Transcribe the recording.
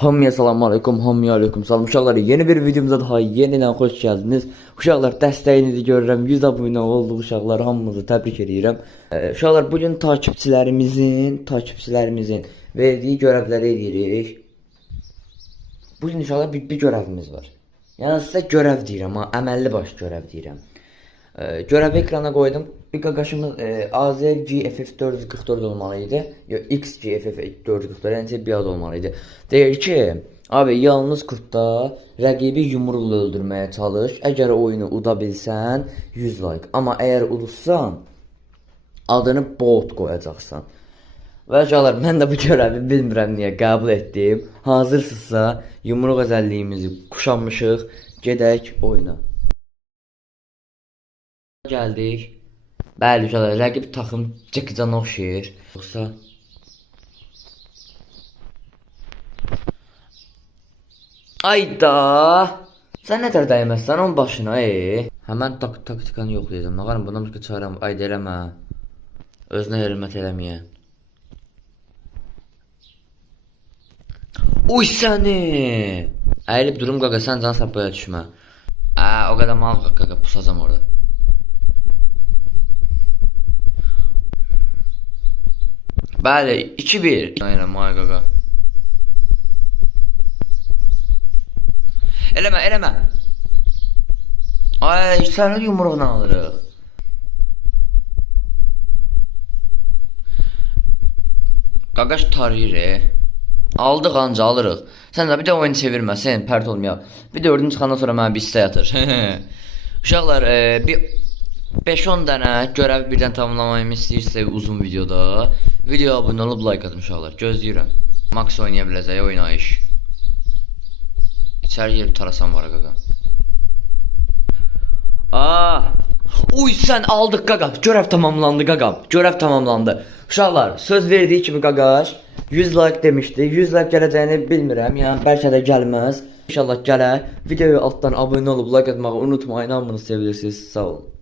Hamıya salam aleyküm, hamıya aleyküm salam. Uşaqlar, yeni bir videomuza daha yeniden hoş geldiniz. Uşaqlar, dəstəyinizi görürəm. 100 abunə oldu uşaqlar, hamınızı təbrik edirəm. Uşaqlar, bugün takipçilərimizin verdiyi görevləri edirik. Bugün inşallah bir görevimiz var. Yəni sizə görev deyirəm, əməlli baş görev deyirəm. Görevi ekrana koydum. Bir qaqaşımız Azer GFF444 olmalıydı. Yox, XGFF444, yəni bir ad olmalıydı. Deyir ki, abi yalnız kurtda rəqibi yumruqla öldürməyə çalış. Əgər oyunu uda bilsən 100 like. Amma əgər udursan adını bot qoyacaqsan. Və uşaqlar, mən də bu görevi bilmirəm niyə qəbul etdim. Hazırsınızsa yumruq özəlliyimizi kuşanmışıq. Gedək oyuna. Gəldik. Bəli uşaqlar, rəqib takım Cəkicana oxşayır. Yoxsa ayda sən nətər dəyməzsən onun başına, Həmən taktikanı yoxlayacam. Mağaram bundan başqa çarəm. Ayda eləmə. Özünə hörmət eləməyən. Uy səni! Əyilib durum qaqa, sən can sapaya düşmə. O qədər mal qaqa, pusacam orada. Bəli, 2-1. Aynen may qaqa. Eləmə. Ay, səni yumruğunu alırıq. Qaqaş tarıyır, Aldıq anca alırıq. Sən də bir də oyunu çevirməsin, pərt olmayaq. Bir dördüncü çıxandan sonra mənə bir hissə yatır. Uşaqlar, bir 5-10 dənə görev birdən tamamlamayımı istəyirsə uzun videoda videoya abunə olub like atın uşaqlar. Gözləyirəm. Max oynaya biləcək oynayış. İçəri girib tarasan var qaqa. Uy sən aldıq qaqa. Görev tamamlandı qaqa. Görev tamamlandı. Uşaqlar, söz verdiyi kimi qaqaş 100 like demişdi. 100 like gələcəyini bilmirəm. Yəni bəlkə də gəlməz. İnşallah gələr. Videoya altdan abunə olub like atmağı unutmayın. Hamınızı sevirsiniz. Sağ olun.